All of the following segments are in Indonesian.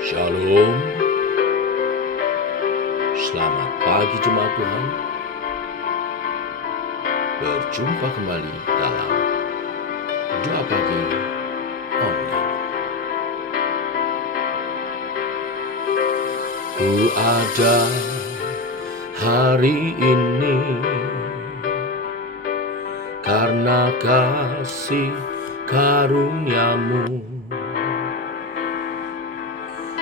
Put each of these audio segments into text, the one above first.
Shalom, selamat pagi jemaat Tuhan. Berjumpa kembali dalam Doa Pagi Online. Ku ada hari ini karena kasih karuniamu.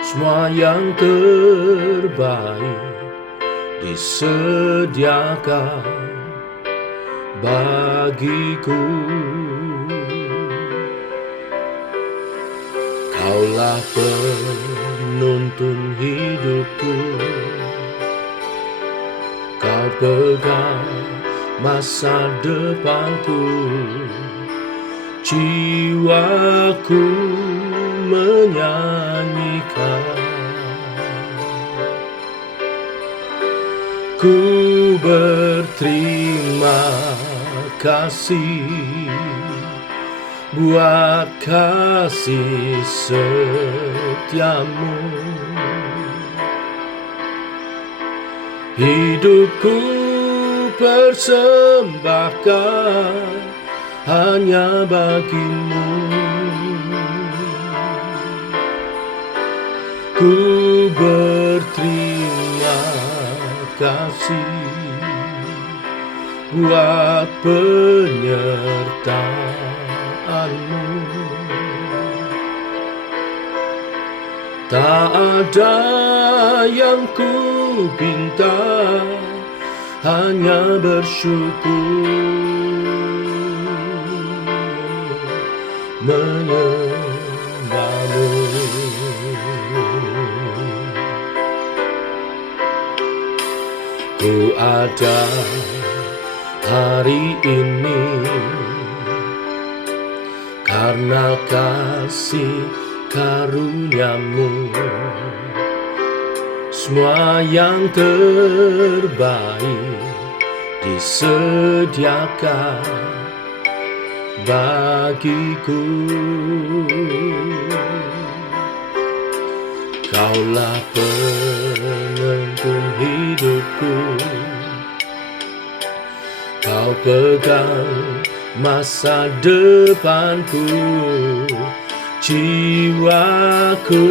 Semua yang terbaik disediakan bagiku. Kaulah penuntun hidupku, Kau pegang masa depanku. Jiwaku menyanyikan, ku berterima kasih buat kasih setiamu. Hidupku persembahkan hanya bagimu. Ku berterima kasih buat penyertaanmu. Tak ada yang ku pinta, hanya bersyukur menyembahmu. Ku ada hari ini karena kasih karuniamu. Semua yang terbaik disediakan bagiku. Kaulah penuntun hidupku, Kau pegang masa depanku. Jiwaku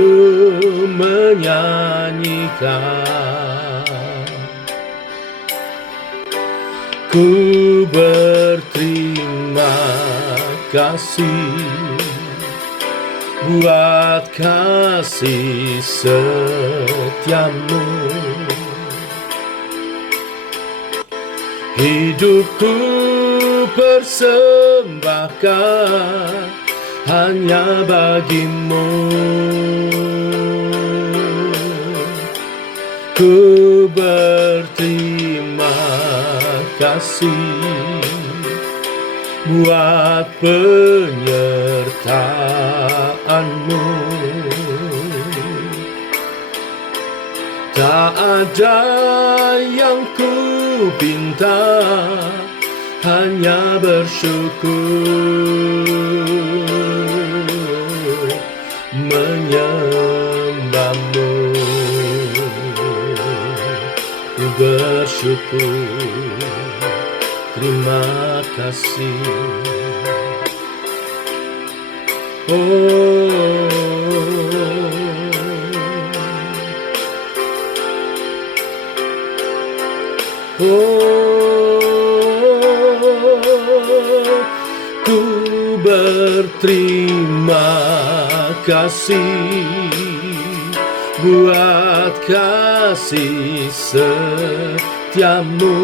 menyanyikan, ku berterima kasih buat kasih setiamu. Hidupku persembahkan hanya bagimu. Ku berterima kasih buat penyertaanmu. Tak ada yang ku pinta, hanya bersyukur menyembahmu. Ku bersyukur, terima kasih. Ku berterima kasih buat kasih setiamu.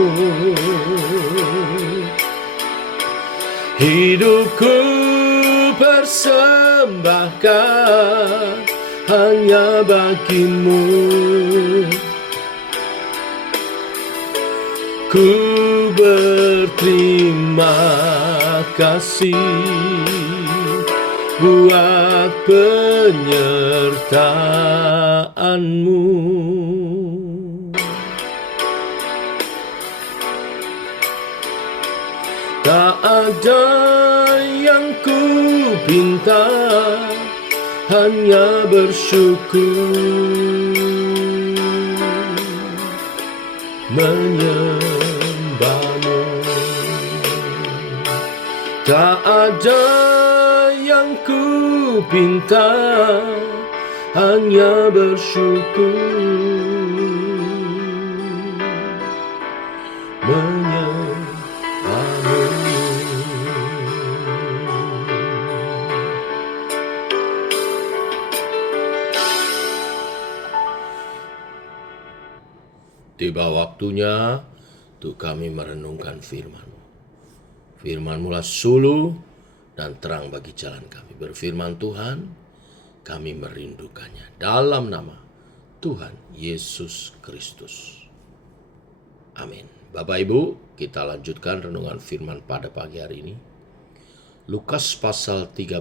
Hidupku persembahkan hanya bagimu. Ku berterima kasih buat penyertaanmu. Tak ada yang ku pinta, hanya bersyukur, menyembahmu. Tak ada yang ku pinta, hanya bersyukur, menyembahmu. Tiba waktunya untuk kami merenungkan firman-Mu. Firman-Mu lah suluh dan terang bagi jalan kami. Berfirman Tuhan, kami merindukannya. Dalam nama Tuhan Yesus Kristus. Amin. Bapak Ibu, kita lanjutkan renungan firman pada pagi hari ini. Lukas pasal 13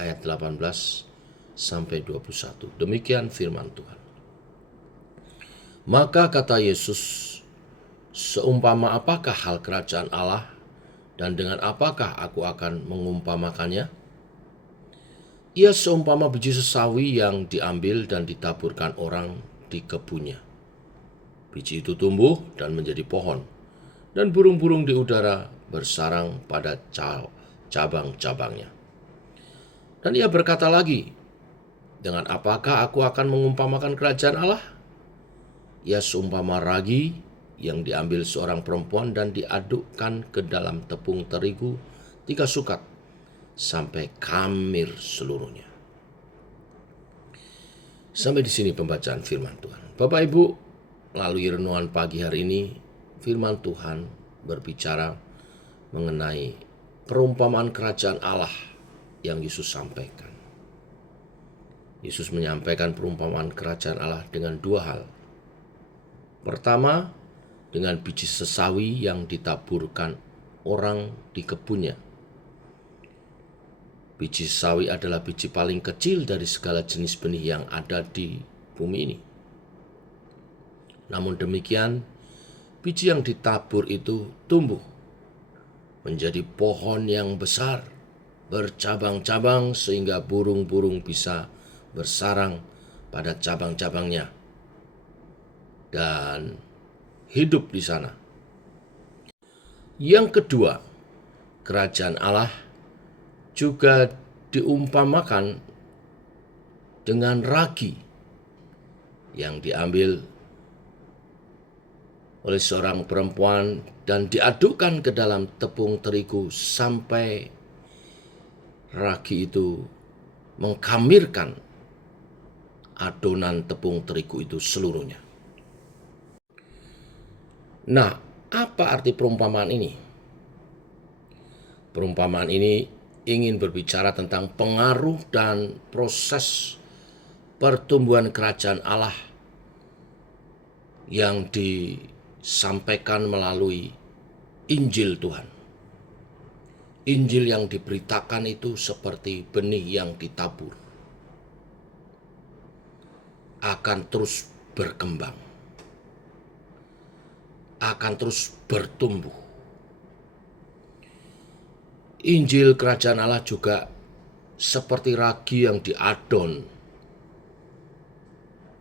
ayat 18 sampai 21. Demikian firman Tuhan. Maka kata Yesus, seumpama apakah hal kerajaan Allah, dan dengan apakah aku akan mengumpamakannya? Ia seumpama biji sesawi yang diambil dan ditaburkan orang di kebunnya. Biji itu tumbuh dan menjadi pohon, dan burung-burung di udara bersarang pada cabang-cabangnya. Dan ia berkata lagi, dengan apakah aku akan mengumpamakan kerajaan Allah? Ia seumpama ragi yang diambil seorang perempuan dan diadukkan ke dalam tepung terigu 3 sukat sampai khamir seluruhnya. Sampai di sini pembacaan firman Tuhan. Bapak Ibu, melalui renungan pagi hari ini, firman Tuhan berbicara mengenai perumpamaan kerajaan Allah yang Yesus sampaikan. Yesus menyampaikan perumpamaan kerajaan Allah dengan 2 hal. Pertama, dengan biji sesawi yang ditaburkan orang di kebunnya. Biji sesawi adalah biji paling kecil dari segala jenis benih yang ada di bumi ini. Namun demikian, biji yang ditabur itu tumbuh menjadi pohon yang besar, bercabang-cabang sehingga burung-burung bisa bersarang pada cabang-cabangnya dan hidup di sana. Yang kedua, kerajaan Allah juga diumpamakan dengan ragi yang diambil oleh seorang perempuan dan diadukkan ke dalam tepung terigu sampai ragi itu mengkhamirkan adonan tepung terigu itu seluruhnya. Nah, apa arti perumpamaan ini? Perumpamaan ini ingin berbicara tentang pengaruh dan proses pertumbuhan kerajaan Allah yang disampaikan melalui Injil Tuhan. Injil yang diberitakan itu seperti benih yang ditabur, akan terus berkembang, akan terus bertumbuh. Injil kerajaan Allah juga seperti ragi yang diadon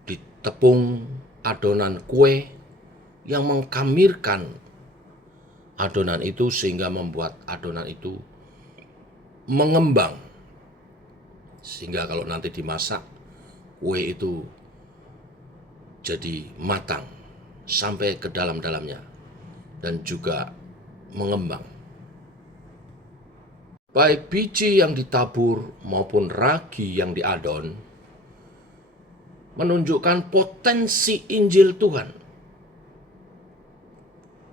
di tepung adonan kue yang mengkhamirkan adonan itu sehingga membuat adonan itu mengembang. Sehingga kalau nanti dimasak, kue itu jadi matang sampai ke dalam-dalamnya dan juga mengembang. Baik biji yang ditabur maupun ragi yang diadon menunjukkan potensi Injil Tuhan.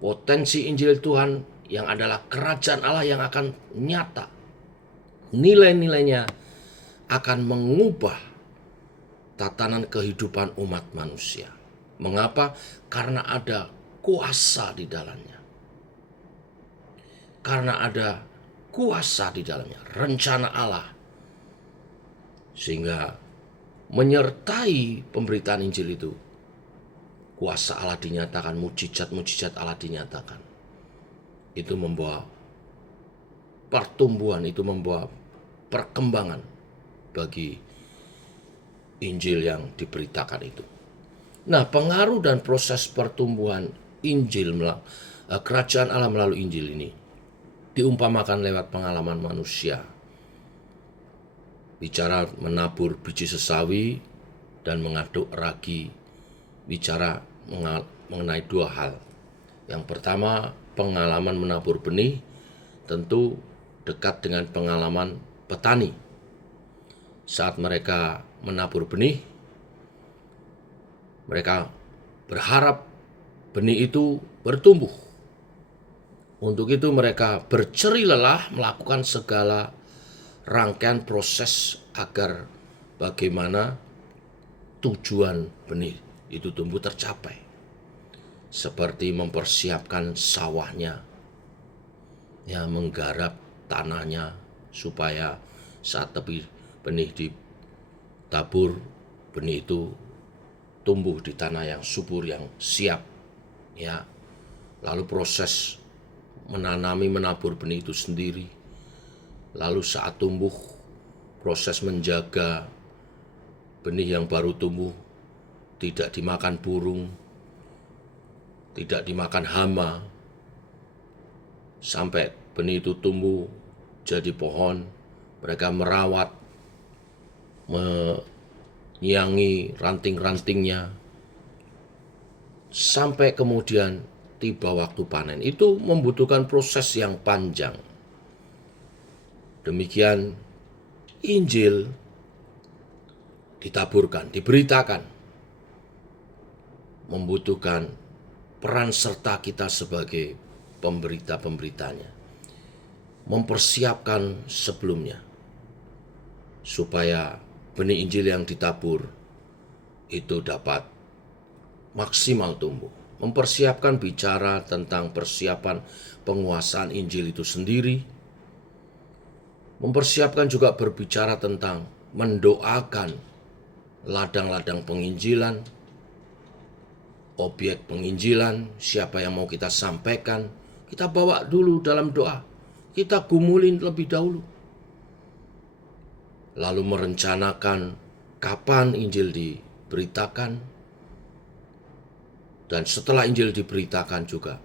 Potensi Injil Tuhan yang adalah kerajaan Allah yang akan nyata. Nilai-nilainya akan mengubah tatanan kehidupan umat manusia. Mengapa? Karena ada kuasa di dalamnya. Karena ada kuasa di dalamnya, rencana Allah. Sehingga menyertai pemberitaan Injil itu, kuasa Allah dinyatakan, mujizat-mujizat Allah dinyatakan. Itu membawa pertumbuhan, itu membawa perkembangan bagi Injil yang diberitakan itu. Nah, pengaruh dan proses pertumbuhan Injil, kerajaan Allah melalui Injil ini diumpamakan lewat pengalaman manusia. Bicara menabur biji sesawi dan mengaduk ragi, bicara mengenai dua hal. Yang pertama, pengalaman menabur benih tentu dekat dengan pengalaman petani. Saat mereka menabur benih, mereka berharap benih itu bertumbuh. Untuk itu mereka berceri lelah melakukan segala rangkaian proses agar bagaimana tujuan benih itu tumbuh tercapai. Seperti mempersiapkan sawahnya, ya, menggarap tanahnya supaya saat benih ditabur, benih itu tumbuh di tanah yang subur, yang siap, ya. Lalu proses menabur benih itu sendiri. Lalu saat tumbuh, proses menjaga benih yang baru tumbuh tidak dimakan burung, tidak dimakan hama, sampai benih itu tumbuh jadi pohon. Mereka merawat, menyiangi ranting-rantingnya, sampai kemudian tiba waktu panen. Itu membutuhkan proses yang panjang. Demikian Injil ditaburkan, diberitakan, membutuhkan peran serta kita sebagai pemberita-pemberitanya, mempersiapkan sebelumnya supaya benih Injil yang ditabur itu dapat maksimal tumbuh. Mempersiapkan bicara tentang persiapan penguasaan Injil itu sendiri. Mempersiapkan juga berbicara tentang mendoakan ladang-ladang penginjilan, objek penginjilan, siapa yang mau kita sampaikan, kita bawa dulu dalam doa. Kita gumulin lebih dahulu. Lalu merencanakan kapan Injil diberitakan. Dan setelah Injil diberitakan juga,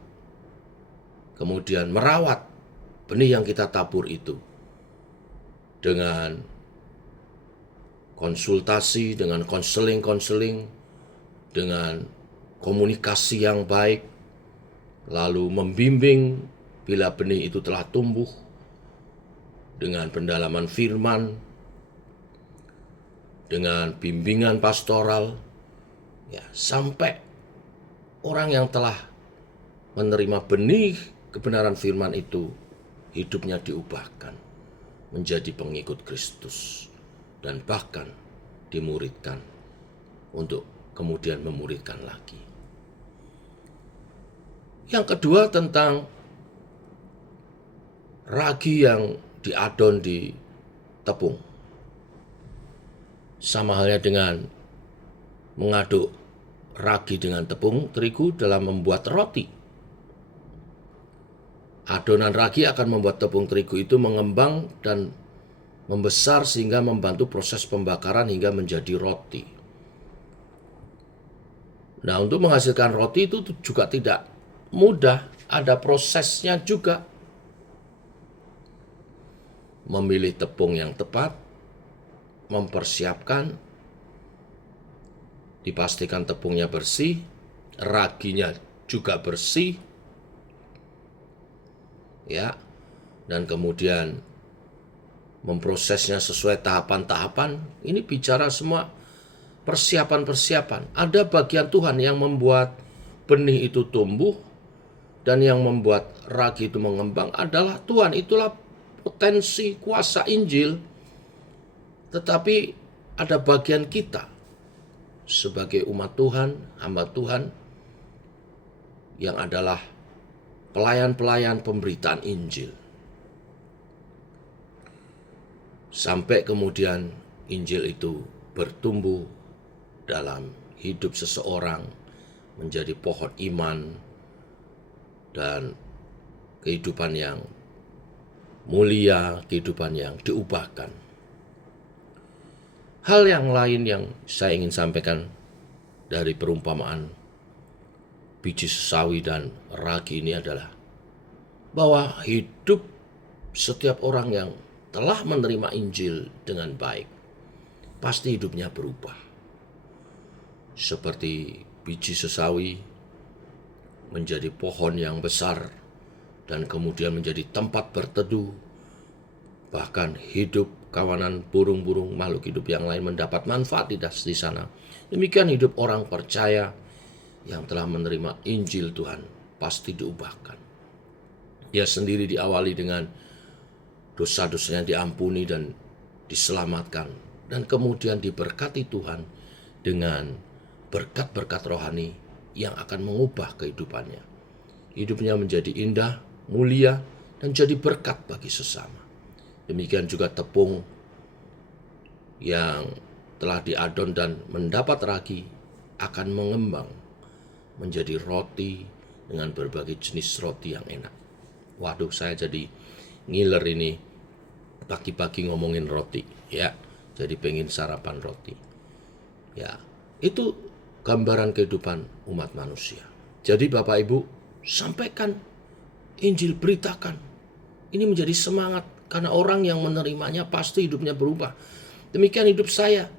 kemudian merawat benih yang kita tabur itu dengan konsultasi, dengan konseling, dengan komunikasi yang baik, lalu membimbing bila benih itu telah tumbuh dengan pendalaman firman, dengan bimbingan pastoral, ya, sampai orang yang telah menerima benih kebenaran firman itu hidupnya diubahkan menjadi pengikut Kristus dan bahkan dimuridkan untuk kemudian memuridkan lagi. Yang kedua tentang ragi yang diadon di tepung. Sama halnya dengan mengaduk ragi dengan tepung terigu dalam membuat roti. Adonan ragi akan membuat tepung terigu itu mengembang dan membesar sehingga membantu proses pembakaran hingga menjadi roti. Nah, untuk menghasilkan roti itu juga tidak mudah, ada prosesnya juga. Memilih tepung yang tepat, mempersiapkan, dipastikan tepungnya bersih, raginya juga bersih, ya, dan kemudian memprosesnya sesuai tahapan-tahapan. Ini bicara semua persiapan-persiapan. Ada bagian Tuhan yang membuat benih itu tumbuh dan yang membuat ragi itu mengembang adalah Tuhan. Itulah potensi kuasa Injil. Tetapi ada bagian kita sebagai umat Tuhan, hamba Tuhan, yang adalah pelayan-pelayan pemberitaan Injil. Sampai kemudian Injil itu bertumbuh dalam hidup seseorang menjadi pohon iman dan kehidupan yang mulia, kehidupan yang diubahkan. Hal yang lain yang saya ingin sampaikan dari perumpamaan biji sesawi dan ragi ini adalah bahwa hidup setiap orang yang telah menerima Injil dengan baik, pasti hidupnya berubah. Seperti biji sesawi menjadi pohon yang besar dan kemudian menjadi tempat berteduh. Bahkan hidup kawanan burung-burung makhluk hidup yang lain mendapat manfaat di sana. Demikian hidup orang percaya yang telah menerima Injil Tuhan pasti diubahkan. Ia sendiri diawali dengan dosa-dosanya diampuni dan diselamatkan, dan kemudian diberkati Tuhan dengan berkat-berkat rohani yang akan mengubah kehidupannya. Hidupnya menjadi indah, mulia, dan jadi berkat bagi sesama. Demikian juga tepung yang telah diadon dan mendapat ragi akan mengembang menjadi roti dengan berbagai jenis roti yang enak. Waduh, saya jadi ngiler ini pagi-pagi ngomongin roti, ya. Jadi pengen sarapan roti. Ya, itu gambaran kehidupan umat manusia. Jadi Bapak Ibu, sampaikan Injil, beritakan. Ini menjadi semangat karena orang yang menerimanya pasti hidupnya berubah. Demikian hidup saya.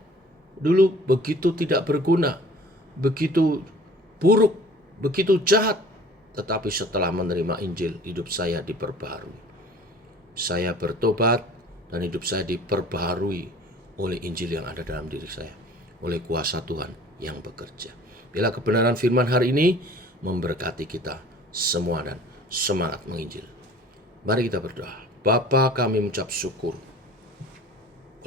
Dulu begitu tidak berguna, begitu buruk, begitu jahat. Tetapi setelah menerima Injil, hidup saya diperbaharui. Saya bertobat dan hidup saya diperbaharui oleh Injil yang ada dalam diri saya, oleh kuasa Tuhan yang bekerja. Bila kebenaran firman hari ini memberkati kita semua dan semangat menginjil. Mari kita berdoa. Bapa, kami mengucap syukur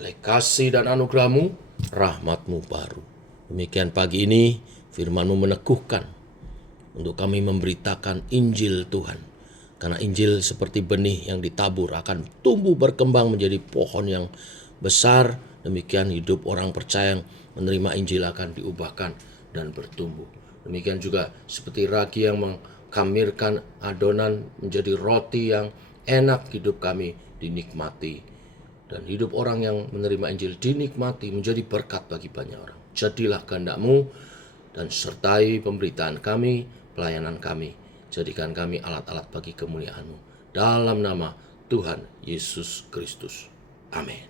oleh kasih dan anugerah-Mu, rahmat-Mu baru. Demikian pagi ini firman-Mu meneguhkan untuk kami memberitakan Injil Tuhan. Karena Injil seperti benih yang ditabur akan tumbuh berkembang menjadi pohon yang besar. Demikian hidup orang percaya yang menerima Injil akan diubahkan dan bertumbuh. Demikian juga seperti ragi yang mengkamirkan adonan menjadi roti yang enak, hidup kami dinikmati. Dan hidup orang yang menerima Injil dinikmati menjadi berkat bagi banyak orang. Jadilah kehendak-Mu dan sertai pemberitaan kami, pelayanan kami. Jadikan kami alat-alat bagi kemuliaan-Mu. Dalam nama Tuhan Yesus Kristus. Amin.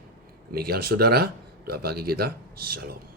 Demikian saudara, doa pagi kita. Shalom.